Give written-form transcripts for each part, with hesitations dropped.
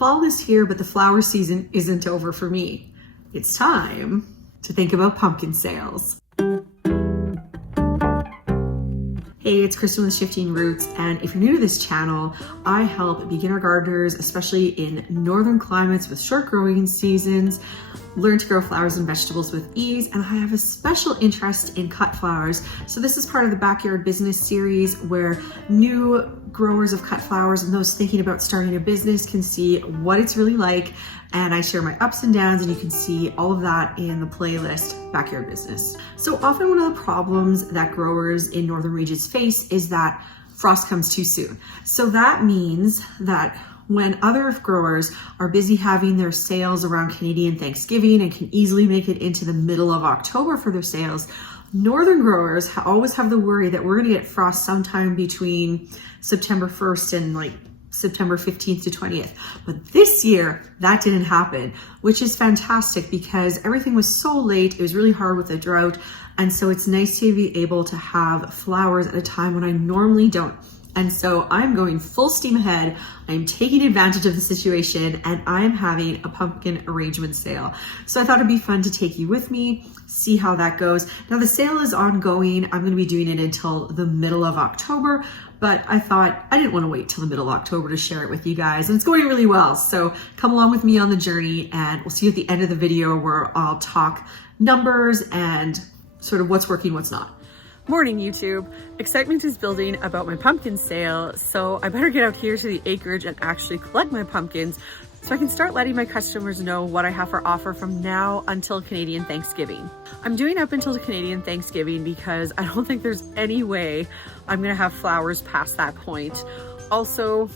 Fall is here, but the flower season isn't over for me. It's time to think about pumpkin sales. Hey, it's Kristen with Shifting Roots, and if you're new to this channel, I help beginner gardeners, especially in northern climates with short growing seasons, learn to grow flowers and vegetables with ease, and I have a special interest in cut flowers. So this is part of the Backyard Business series where new growers of cut flowers and those thinking about starting a business can see what it's really like, and I share my ups and downs, and you can see all of that in the playlist Backyard Business. So often one of the problems that growers in northern regions face is that frost comes too soon. So that means that when other growers are busy having their sales around Canadian Thanksgiving and can easily make it into the middle of October for their sales, northern growers always have the worry that we're gonna get frost sometime between September 1st and September 15th to 20th. But this year, that didn't happen, which is fantastic because everything was so late. It was really hard with the drought. And so it's nice to be able to have flowers at a time when I normally don't. And so I'm going full steam ahead. I'm taking advantage of the situation, and I'm having a pumpkin arrangement sale. So I thought it'd be fun to take you with me, see how that goes. Now the sale is ongoing. I'm going to be doing it until the middle of October, but I thought I didn't want to wait till the middle of October to share it with you guys, and it's going really well. So come along with me on the journey, and we'll see you at the end of the video where I'll talk numbers and sort of what's working, what's not. Morning YouTube. Excitement is building about my pumpkin sale, so I better get out here to the acreage and actually collect my pumpkins so I can start letting my customers know what I have for offer from now until Canadian Thanksgiving. I'm doing up until Canadian Thanksgiving because I don't think there's any way I'm gonna have flowers past that point. Also,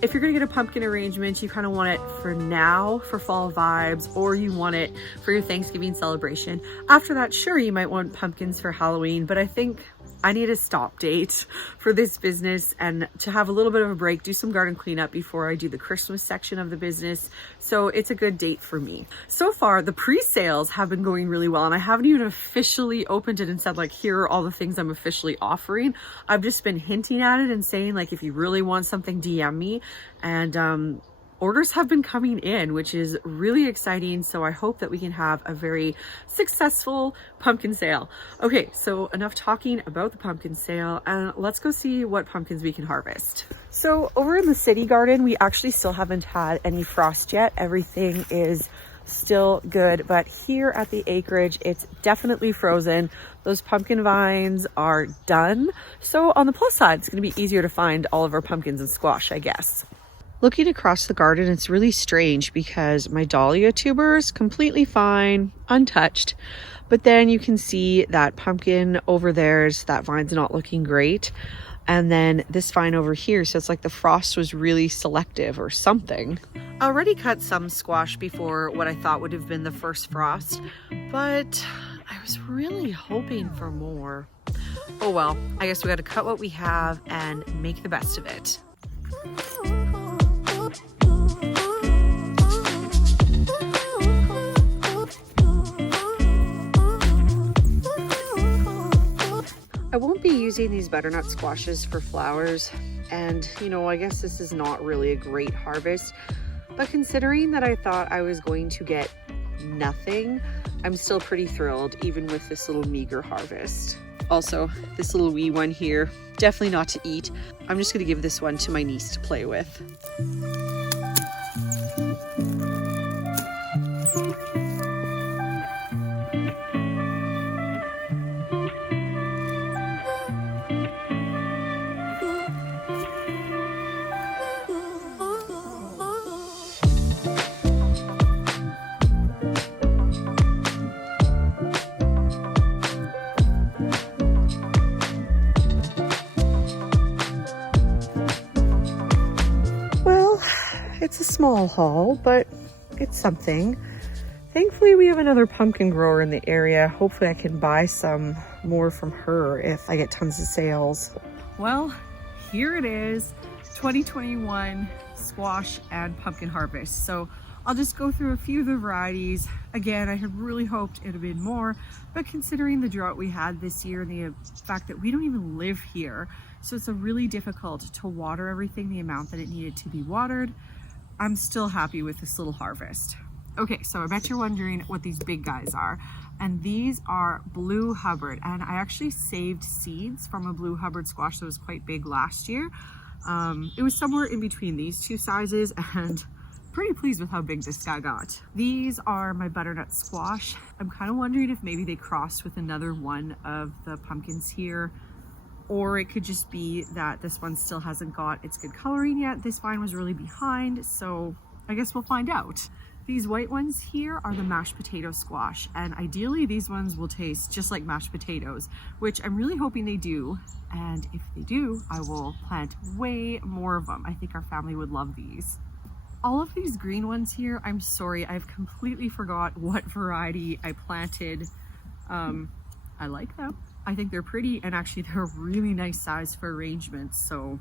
if you're gonna get a pumpkin arrangement, you kind of want it for now for fall vibes, or you want it for your Thanksgiving celebration. After that, sure, you might want pumpkins for Halloween, but I think I need a stop date for this business and to have a little bit of a break, do some garden cleanup before I do the Christmas section of the business. So it's a good date for me. So far, the pre-sales have been going really well, and I haven't even officially opened it and said here are all the things I'm officially offering. I've just been hinting at it and saying if you really want something, DM me. And orders have been coming in, which is really exciting. So I hope that we can have a very successful pumpkin sale. Okay, so enough talking about the pumpkin sale, and let's go see what pumpkins we can harvest. So over in the city garden, we actually still haven't had any frost yet. Everything is still good, but here at the acreage, it's definitely frozen. Those pumpkin vines are done. So on the plus side, it's gonna be easier to find all of our pumpkins and squash, I guess. Looking across the garden, it's really strange because my dahlia tubers completely fine, untouched, but then you can see that pumpkin over there's that vine's not looking great, and then this vine over here, so it's like the frost was really selective or something. I already cut some squash before what I thought would have been the first frost, but I was really hoping for more. Oh well, I guess we got to cut what we have and make the best of it. I won't be using these butternut squashes for flowers, and I guess this is not really a great harvest, but considering that I thought I was going to get nothing, I'm still pretty thrilled even with this little meager harvest. Also, this little wee one here, definitely not to eat. I'm just gonna give this one to my niece to play with. It's a small haul, but it's something. Thankfully, we have another pumpkin grower in the area. Hopefully I can buy some more from her if I get tons of sales. Well, here it is, 2021 squash and pumpkin harvest. So I'll just go through a few of the varieties. Again, I had really hoped it had been more, but considering the drought we had this year and the fact that we don't even live here, so it's really difficult to water everything the amount that it needed to be watered. I'm still happy with this little harvest. Okay, so I bet you're wondering what these big guys are. And these are Blue Hubbard. And I actually saved seeds from a Blue Hubbard squash that was quite big last year. It was somewhere in between these two sizes, and pretty pleased with how big this guy got. These are my butternut squash. I'm kind of wondering if maybe they crossed with another one of the pumpkins here, or it could just be that this one still hasn't got its good coloring yet. This vine was really behind, so I guess we'll find out. These white ones here are the mashed potato squash, and ideally these ones will taste just like mashed potatoes, which I'm really hoping they do. And if they do, I will plant way more of them. I think our family would love these. All of these green ones here, I'm sorry, I've completely forgot what variety I planted. I like them. I think they're pretty, and actually they're a really nice size for arrangements, so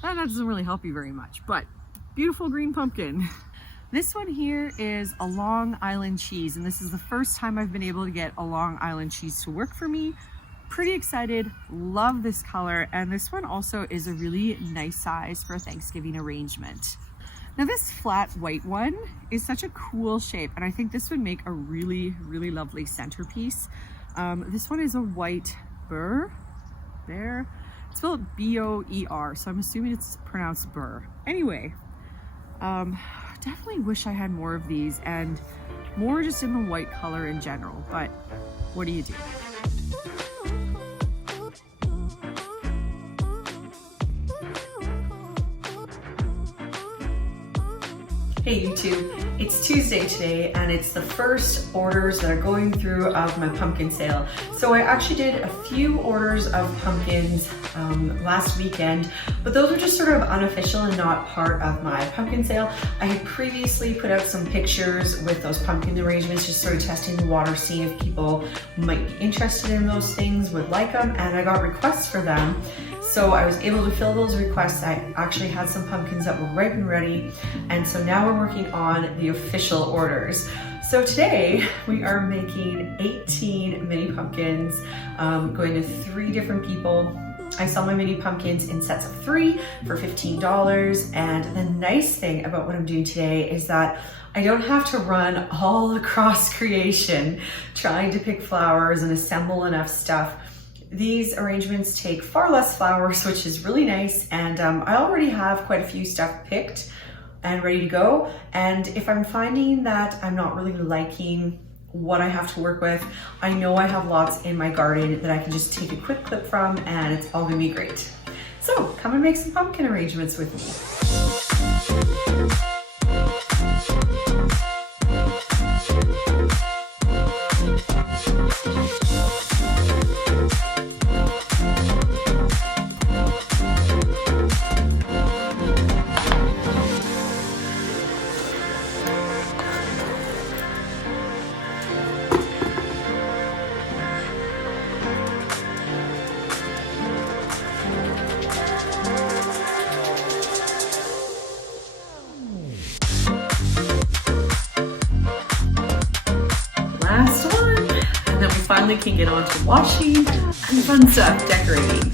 that doesn't really help you very much, but beautiful green pumpkin. This one here is a Long Island cheese, and this is the first time I've been able to get a Long Island cheese to work for me. Pretty excited, love this color, and this one also is a really nice size for a Thanksgiving arrangement. Now this flat white one is such a cool shape, and I think this would make a really, really lovely centerpiece. This one is a white burr, there. It's spelled B-O-E-R, so I'm assuming it's pronounced burr. Anyway, definitely wish I had more of these, and more just in the white color in general, but what do you do? Hey YouTube, it's Tuesday today, and it's the first orders that are going through of my pumpkin sale. So I actually did a few orders of pumpkins last weekend, but those were just sort of unofficial and not part of my pumpkin sale. I had previously put out some pictures with those pumpkin arrangements, just sort of testing the water, seeing if people might be interested in those things, would like them, and I got requests for them. So I was able to fill those requests. I actually had some pumpkins that were ripe and ready, and so now we're working on the official orders. So today we are making 18 mini pumpkins, going to 3 different people. I sell my mini pumpkins in sets of 3 for $15, and the nice thing about what I'm doing today is that I don't have to run all across creation trying to pick flowers and assemble enough stuff. These arrangements take far less flowers, which is really nice, and I already have quite a few stuff picked and ready to go. And if I'm finding that I'm not really liking what I have to work with, I know I have lots in my garden that I can just take a quick clip from, and it's all gonna be great. So come and make some pumpkin arrangements with me. Last one, and then we finally can get on to washing and fun stuff, decorating.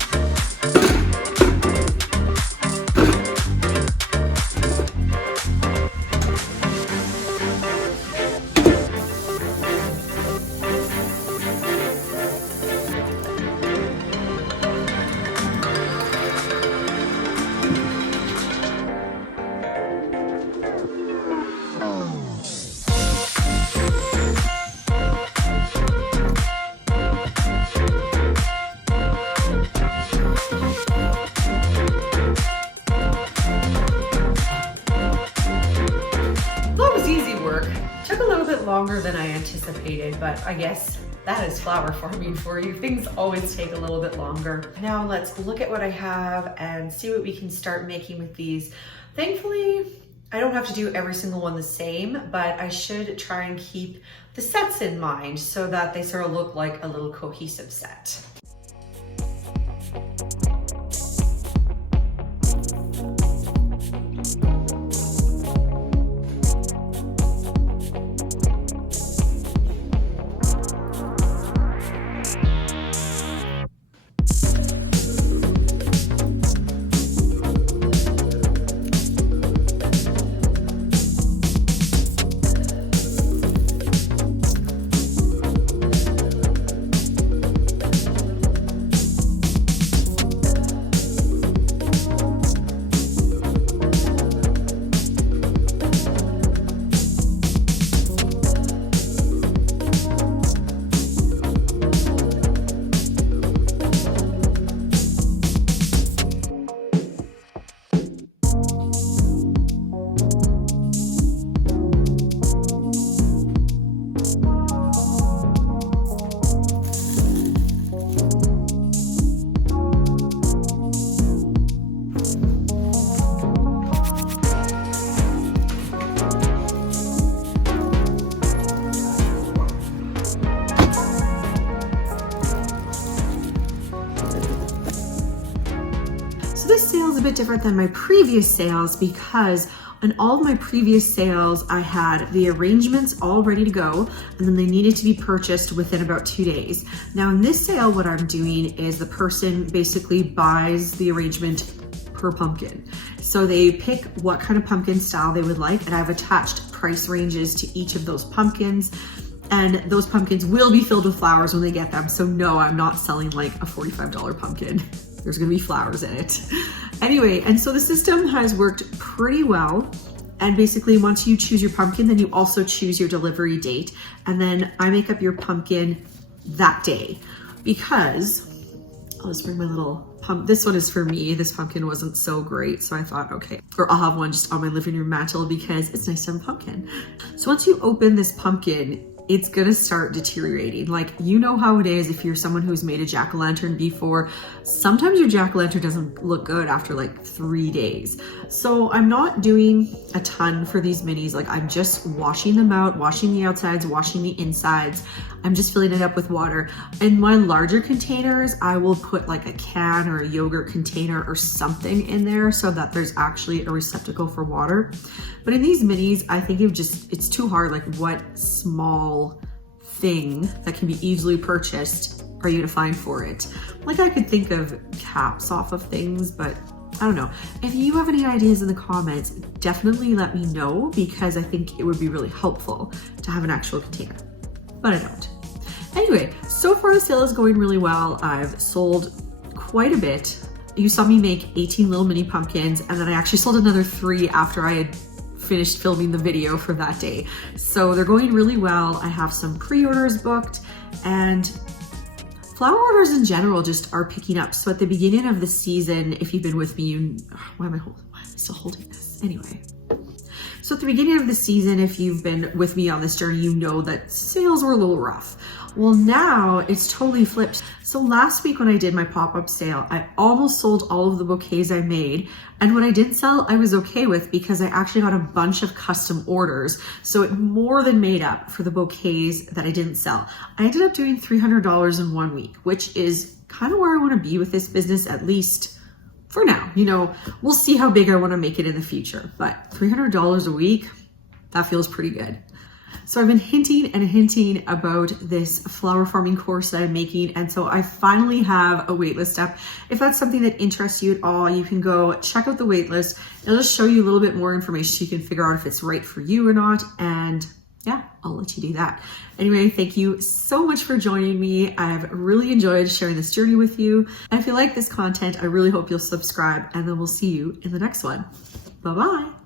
Took a little bit longer than I anticipated, but I guess that is flower farming for you. Things always take a little bit longer. Now let's look at what I have and see what we can start making with these. Thankfully, I don't have to do every single one the same, but I should try and keep the sets in mind so that they sort of look like a little cohesive set. bit different than my previous sales because in all of my previous sales, I had the arrangements all ready to go, and then they needed to be purchased within about 2 days. Now in this sale, what I'm doing is the person basically buys the arrangement per pumpkin. So they pick what kind of pumpkin style they would like, and I've attached price ranges to each of those pumpkins. And those pumpkins will be filled with flowers when they get them. So no, I'm not selling like a $45 pumpkin. There's gonna be flowers in it. Anyway, and so the system has worked pretty well. And basically once you choose your pumpkin, then you also choose your delivery date. And then I make up your pumpkin that day because I'll just bring my little this one is for me. This pumpkin wasn't so great, so I thought, okay, or I'll have one just on my living room mantle because it's nice to have a pumpkin. So once you open this pumpkin, it's gonna start deteriorating. Like, you know how it is if you're someone who's made a jack-o'-lantern before, sometimes your jack-o'-lantern doesn't look good after like 3 days. So I'm not doing a ton for these minis. Like, I'm just washing them out, washing the outsides, washing the insides. I'm just filling it up with water. In my larger containers, I will put like a can or a yogurt container or something in there so that there's actually a receptacle for water. But in these minis, I think it's too hard. Like, what small thing that can be easily purchased are you to find for it? Like, I could think of caps off of things, but I don't know. If you have any ideas in the comments, definitely let me know because I think it would be really helpful to have an actual container, but I don't. Anyway, so far the sale is going really well. I've sold quite a bit. You saw me make 18 little mini pumpkins, and then I actually sold another 3 after I had finished filming the video for that day. So they're going really well. I have some pre-orders booked, and flower orders in general just are picking up. So at the beginning of the season, if you've been with me, why am I still holding this? Anyway. So at the beginning of the season, if you've been with me on this journey, you know that sales were a little rough. Well, now it's totally flipped. So last week when I did my pop-up sale, I almost sold all of the bouquets I made. And what I didn't sell, I was okay with because I actually got a bunch of custom orders. So it more than made up for the bouquets that I didn't sell. I ended up doing $300 in 1 week, which is kind of where I want to be with this business, at least for now. You know, we'll see how big I want to make it in the future, but $300 a week, that feels pretty good. So I've been hinting about this flower farming course that I'm making. And so I finally have a waitlist up. If that's something that interests you at all, you can go check out the waitlist. It'll just show you a little bit more information so you can figure out if it's right for you or not. And yeah, I'll let you do that. Anyway, thank you so much for joining me. I've really enjoyed sharing this journey with you. And if you like this content, I really hope you'll subscribe, and then we'll see you in the next one. Bye-bye.